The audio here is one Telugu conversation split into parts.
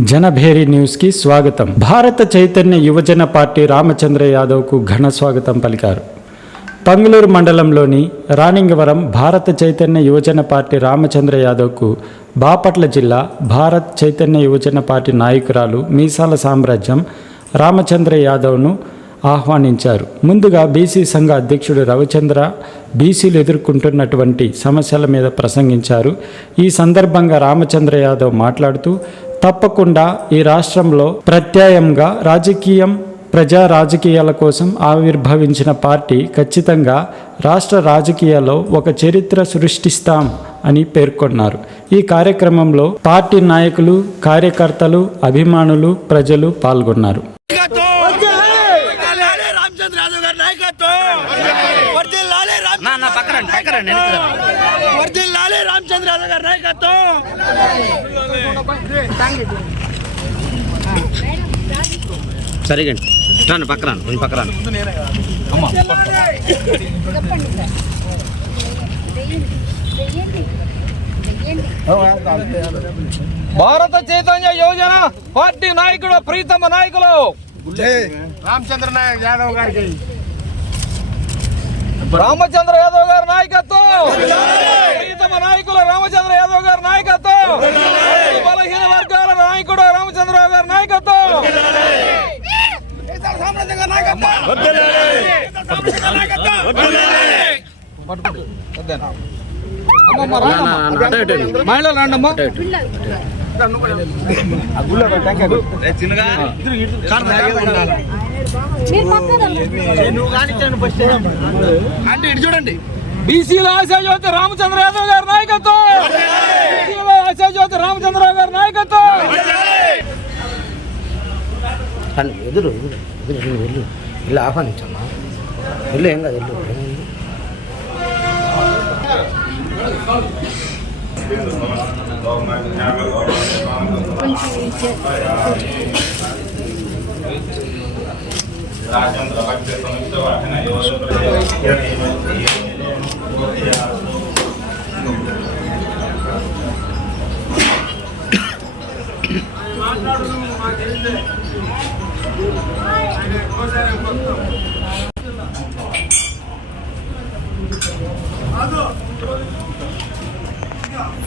జనభేరి న్యూస్కి స్వాగతం. భారత చైతన్య యువజన పార్టీ రామచంద్ర యాదవ్కు ఘన స్వాగతం పలికారు. పంగులూరు మండలంలోని రాణింగవరం భారత చైతన్య యువజన పార్టీ రామచంద్ర యాదవ్కు బాపట్ల జిల్లా భారత్ చైతన్య యువజన పార్టీ నాయకురాలు మీసాల సామ్రాజ్యం రామచంద్ర యాదవ్ను ఆహ్వానించారు. ముందుగా బీసీ సంఘ అధ్యక్షుడు రవిచంద్ర బీసీలు ఎదుర్కొంటున్నటువంటి సమస్యల మీద ప్రసంగించారు. ఈ సందర్భంగా రామచంద్ర యాదవ్ మాట్లాడుతూ తప్పకుండా ఈ రాష్ట్రంలో ప్రత్యాయంగా రాజకీయం ప్రజా రాజకీయాల కోసం ఆవిర్భవించిన పార్టీ ఖచ్చితంగా రాష్ట్ర రాజకీయాల్లో ఒక చరిత్ర సృష్టిస్తాం అని పేర్కొన్నారు. ఈ కార్యక్రమంలో పార్టీ నాయకులు కార్యకర్తలు అభిమానులు ప్రజలు పాల్గొన్నారు నాయకత్వం లాలే రామచంద్ర యాదవ్ గారి నాయకత్వం వర్దిల్ లాలే రామ్ నా నా పక్కన పక్కన వెనక్కి రా. వర్దిల్ లాలే రామచంద్ర యాదవ్ గారి నాయకత్వం. కొంచెం రాను. భారత చైతన్య యోజన పార్టీ నాయకుడు ప్రీతమ నాయకులు. రామచంద్ర నాయక్ యాదవ్ గారికి. రామచంద్ర యాదవ్ గారి నాయకత్వం! నాయకులు రామచంద్ర యాదవ్ గారి నాయకత్వం! బలహీన వర్గాల నాయకుడు రామచంద్ర గారి నాయకత్వం. మహిళలు రండమ్మా పక్కన అంటే ఇటు చూడండి. బీసీల ఆశాజ్యోతి రామచంద్ర యాదవ్ గారి నాయకత్వం. బీసీల ఆశాజ్యోతి రామచంద్ర గారి నాయకత్వం. ఎదురు ఎదురు ఎదురు వెళ్ళు, వెళ్ళు. వెళ్ళు ఆహ్వానించమ్మా. వెళ్ళు ఏం కాదు వెళ్ళు. ఏం ఉంది? మాది ఒక సభాముఖంగా ఒక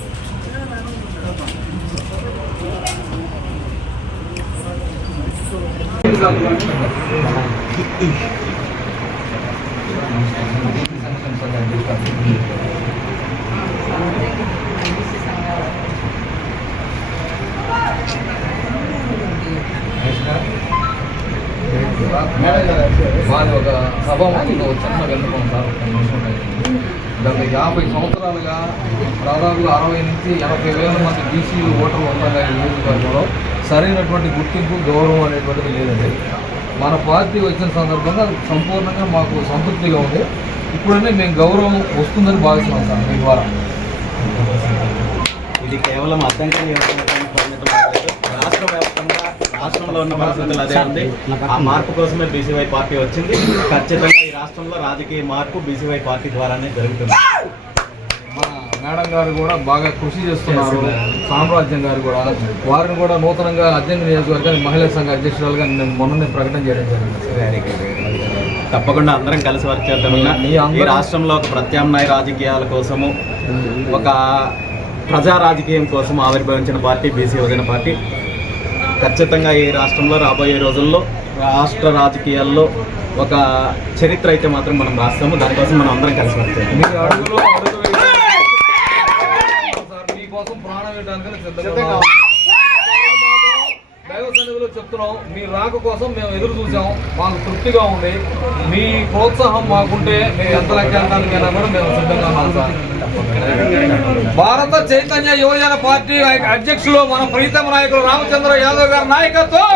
చిన్న వెళ్ళిపోం Ich, ich. Ich muss ein bisschen von der Bildung. Sir ఒక నిమిషం టైం. గత యాభై సంవత్సరాలుగా దాదాపు అరవై నుంచి ఎనభై వేల మంది బీసీలు ఓటర్లు ఉండగా ఈ నియోజకవర్గంలో సరైనటువంటి గుర్తింపు గౌరవం అనేటువంటిది లేదండి. మన పార్టీ వచ్చిన సందర్భంగా సంపూర్ణంగా మాకు సంతృప్తిగా ఉంది. ఇప్పుడనే మేము గౌరవం వస్తుందని భావిస్తున్నాం సార్ మీ ద్వారా. ఇది కేవలం అర్థం నియోజకవర్గానికి పరిమితం కాలేదు. రాష్ట్ర వ్యాప్తంగా రాష్ట్రంలో ఉన్న పరిస్థితులు అదే ఉంది ఆ మార్పు కోసమే బీసీవై పార్టీ వచ్చింది ఖచ్చితంగా ఈ రాష్ట్రంలో రాజకీయ మార్పు బీసీవై పార్టీ ద్వారానే జరుగుతుంది మేడం గారు కూడా బాగా కృషి చేస్తున్నారు సామ్రాజ్యం గారు కూడా వారిని కూడా నూతనంగా అధ్యయన నియోజకవర్గానికి మహిళా సంఘ అధ్యక్షురాలుగా నేను మొన్ననే ప్రకటన చేయడం జరిగింది తప్పకుండా అందరం కలిసి వర్క్ మీ ఈ రాష్ట్రంలో ఒక ప్రత్యామ్నాయ రాజకీయాల కోసము ఒక ప్రజా రాజకీయం కోసం ఆవిర్భవించిన పార్టీ బీసీ యువజన పార్టీ. ఖచ్చితంగా ఈ రాష్ట్రంలో రాబోయే రోజుల్లో రాష్ట్ర రాజకీయాల్లో ఒక చరిత్ర అయితే మాత్రం మనం రాస్తాము. దానికోసం మనం అందరం కలిసి వర్క్ చేద్దాం మీ అడుగులో అడుగు వేసి- సార్, మీకోసం ప్రాణం వేయడానికి సిద్ధంగా ఉన్నాం. దైవ సన్నిధిలో మీ రాక కోసం మేము ఎదురు చూసాం మాకు తృప్తిగా ఉంది. మీ ప్రోత్సాహం మాకుంటే మేము ఎంత లెక్కెళ్ళడానికైనా కూడా మేము సిద్ధంగా ఉన్నాం సార్. భారత చైతన్య యువజన పార్టీ అధ్యక్షులు మన ప్రీతం నాయకులు రామచంద్ర యాదవ్ గారి నాయకత్వం.